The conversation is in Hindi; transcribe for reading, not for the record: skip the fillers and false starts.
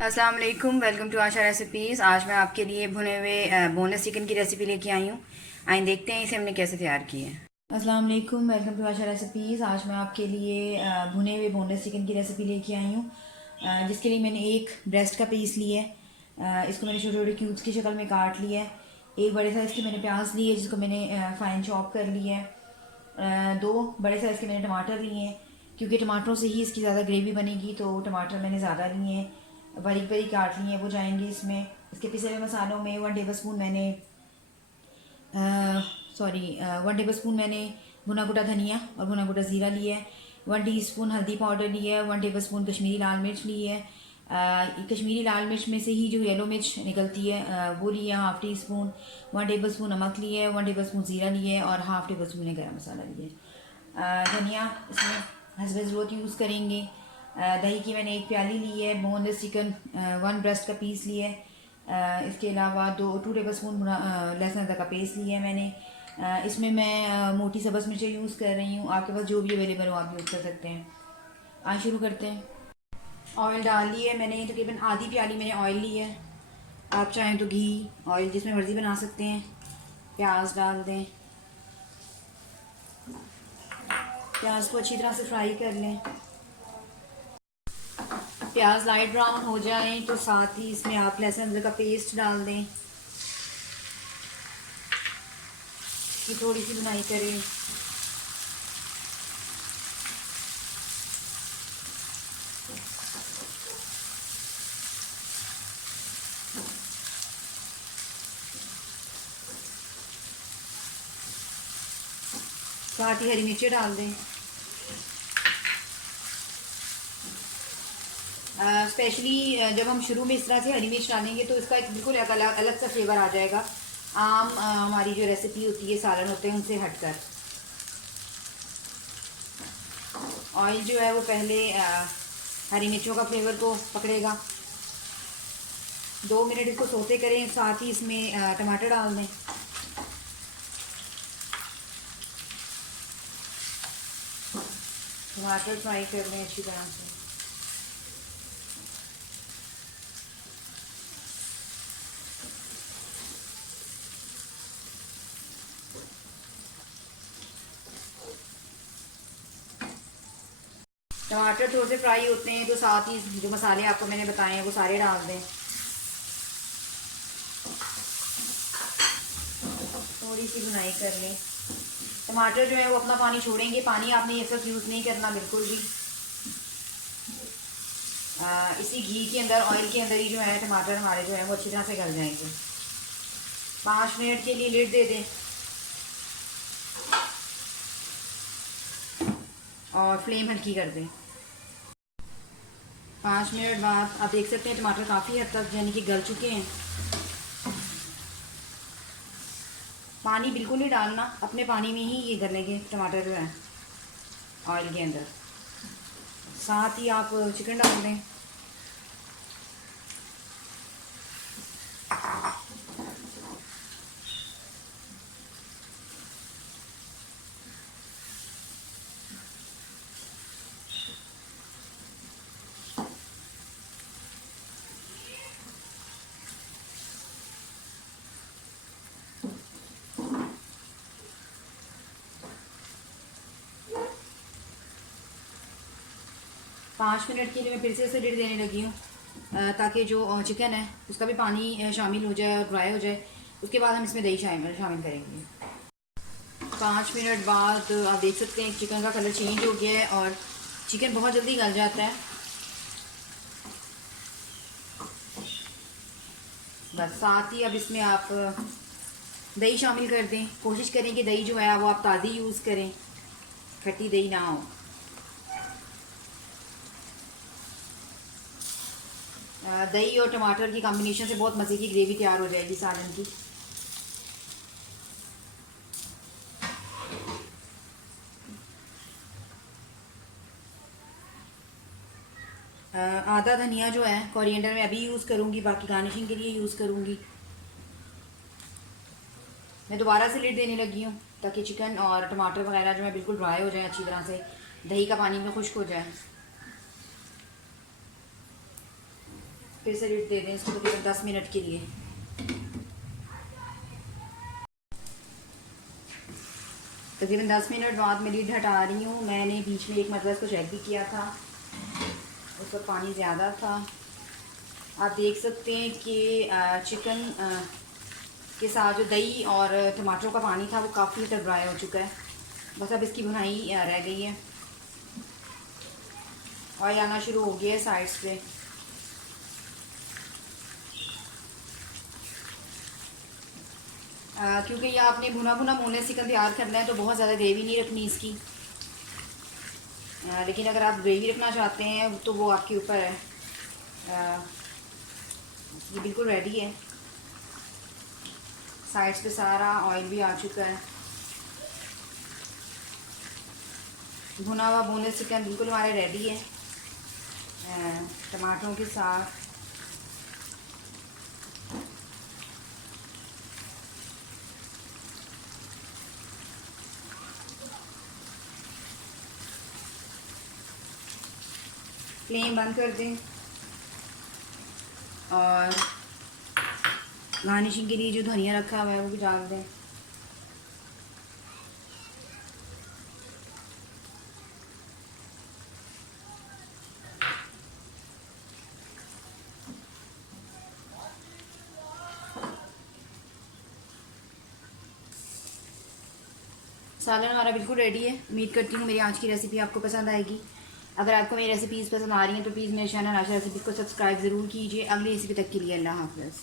अस्सलाम वालेकुम, वेलकम टू आशा रेसिपीज़। आज मैं आपके लिए भुने हुए बोनलेस चिकन की रेसिपी लेके आई हूँ। आइए देखते हैं इसे हमने कैसे तैयार की है। अस्सलाम वालेकुम, वेलकम टू आशा रेसिपीज़। आज मैं आपके लिए भुने हुए बोनलेस चिकन की रेसिपी लेके आई हूँ, जिसके लिए मैंने एक ब्रेस्ट का पीस लिया है। इसको मैंने छोटे छोटे क्यूब्स की शक्ल में काट लिया है। एक बड़े साइज़ की मैंने प्याज ली है, जिसको मैंने फ़ाइन चॉप कर लिया है। दो बड़े साइज़ के मैंने टमाटर लिए हैं, क्योंकि टमाटरों से ही इसकी ज़्यादा ग्रेवी बनेगी, तो टमाटर मैंने ज़्यादा लिए हैं, बारीक बारीक काट लिए हैं, वो जाएंगे इसमें। इसके पिसे हुए मसालों में 1 टेबल स्पून मैंने सॉरी 1 टेबल स्पून मैंने भुना कुटा धनिया और भुना कुटा ज़ीरा लिया है। 1 टीस्पून हल्दी पाउडर लिया है। 1 टेबल स्पून कश्मीरी लाल मिर्च ली है। कश्मीरी लाल मिर्च में से ही जो येलो मिर्च निकलती है वो लिया है 1/2 टीस्पून। 1 टेबल स्पून नमक लिया है। 1 टेबल स्पून ज़ीरा लिया है और 1/2 टेबल स्पून मैंने गर्म मसाला लिया है। धनिया इसमें हस्बे ज़रूरत यूज़ करेंगे। दही की मैंने 1 प्याली ली है। बोनलेस चिकन 1 ब्रेस्ट का पीस लिया है। इसके अलावा 2 टेबल स्पून लहसुन अदरक का पेस्ट लिया है मैंने। इसमें मैं मोटी सब्ज़ मिर्चें यूज़ कर रही हूँ, आपके पास जो भी अवेलेबल हो आप यूज़ कर सकते हैं। आज शुरू करते हैं। ऑयल डाल लिया है मैंने, तकरीबन आधी प्याली मैंने ऑयल ली है। आप चाहें तो घी ऑयल जिसमें मर्ज़ी बना सकते हैं। प्याज डाल दें, प्याज को अच्छी तरह से फ्राई कर लें। प्याज लाइट ब्राउन हो जाए तो साथ ही इसमें आप लहसुन अदरक का पेस्ट डाल दें, कि थोड़ी सी बुनाई करें। साथ ही हरी मिर्ची डाल दें। स्पेशली जब हम शुरू में इस तरह से हरी मिर्च डालेंगे तो इसका एक बिल्कुल अलग अलग सा फ्लेवर आ जाएगा, आम हमारी जो रेसिपी होती है, सालन होते हैं, उनसे हटकर। ऑयल जो है वो पहले हरी मिर्चों का फ्लेवर को पकड़ेगा। 2 मिनट इसको सोते करें, साथ ही इसमें टमाटर डाल दें। टमाटर फ्राई कर लें अच्छी तरह से। टमाटर थोड़े से फ्राई होते हैं तो साथ ही जो मसाले आपको मैंने बताए हैं वो सारे डाल दें। थोड़ी सी बुनाई कर लें। टमाटर जो है वो अपना पानी छोड़ेंगे, पानी आपने ये सब यूज़ नहीं करना बिल्कुल भी। इसी घी के अंदर, ऑयल के अंदर ही जो है टमाटर हमारे जो है वो अच्छी तरह से गल जाएंगे। 5 मिनट के लिए लिड दे दें और फ्लेम हल्की कर दें। 5 मिनट बाद आप देख सकते हैं टमाटर काफ़ी हद तक यानी कि गल चुके हैं। पानी बिल्कुल नहीं डालना, अपने पानी में ही ये गलेंगे टमाटर जो है ऑयल के अंदर। साथ ही आप चिकन डाल दें। पाँच मिनट के लिए मैं फिर से इसे लिड देने लगी हूँ, ताकि जो चिकन है उसका भी पानी शामिल हो जाए और फ्राई हो जाए। उसके बाद हम इसमें दही शामिल करेंगे। 5 मिनट बाद आप देख सकते हैं चिकन का कलर चेंज हो गया है और चिकन बहुत जल्दी गल जाता है। बस साथ ही अब इसमें आप दही शामिल कर दें। कोशिश करें कि दही जो है वो आप ताज़ी यूज़ करें, खट्टी दही ना हो। दही और टमाटर की कॉम्बिनेशन से बहुत मज़े की ग्रेवी तैयार हो जाएगी सालन की। आधा धनिया जो है कोरिएंडर में अभी यूज़ करूँगी, बाकी गार्निशिंग के लिए यूज़ करूँगी। मैं दोबारा से लिड देने लगी हूँ ताकि चिकन और टमाटर वगैरह जो है बिल्कुल ड्राई हो जाए अच्छी तरह से, दही का पानी में खुश्क हो जाए। फिर से लिड दे दें इसको तकरीबन 10 मिनट के लिए। तकरीबन 10 मिनट बाद मैं लिड हटा रही हूँ। मैंने बीच में एक मरतबा इसको चेक भी किया था, उस वक्त पानी ज़्यादा था। आप देख सकते हैं कि चिकन के साथ जो दही और टमाटरों का पानी था वो काफ़ी हद तक ड्राई हो चुका है। बस अब इसकी भुनाई रह गई है। ऑयल आना शुरू हो गया है साइड्स पे। क्योंकि ये आपने भुना भुना बोनलेस चिकन तैयार करना है तो बहुत ज़्यादा ग्रेवी नहीं रखनी इसकी। लेकिन अगर आप ग्रेवी रखना चाहते हैं तो वो आपके ऊपर है। ये बिल्कुल रेडी है। साइड्स पे सारा ऑयल भी आ चुका है। भुना हुआ बोनलेस चिकन बिल्कुल हमारे रेडी है टमाटरों के साथ। फ्लेम बंद कर दें और गार्निशिंग के लिए जो धनिया रखा हुआ है वो भी डाल दें। सालन हमारा बिल्कुल रेडी है। उम्मीद करती हूँ मेरी आज की रेसिपी आपको पसंद आएगी। अगर आपको मेरी रेसिपीज़ पसंद आ रही हैं तो प्लीज़ मेरे चैनल आशा रेसिपी को सब्सक्राइब ज़रूर कीजिए। अगली रेसिपी तक के लिए अल्लाह हाफ़िज़।